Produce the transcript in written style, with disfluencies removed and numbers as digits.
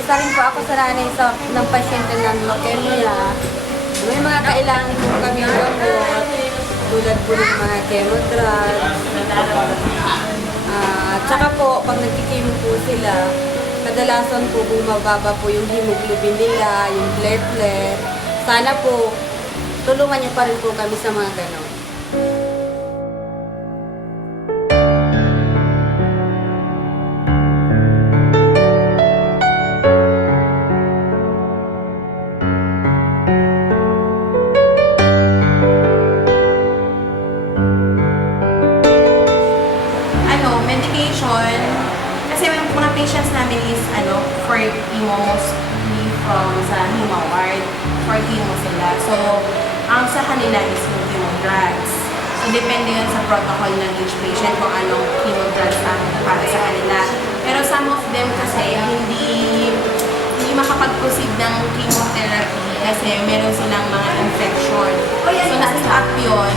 isa rin po ako sa nanay ng pasyente ng leukemia. May mga kailangan po kami gamot, tulad po ng mga chemo drugs. Tsaka po, pag nagkikimo po sila, kadalasan po bumababa po yung hemoglobin nila, yung platelet. Sana po, tulungan niyo pa rin po kami sa mga ganon. Medication, kasi may mga patients namin is for chemo, mostly from sa chemo ward, for chemo sila. So, ang sa kanila is yung chemo drugs. So, depende yun sa protocol ng each patient kung anong chemo drugs ang para sa kanila. Pero some of them kasi hindi makapag-proceed ng chemotherapy kasi meron silang mga infection. So, nasa up yun.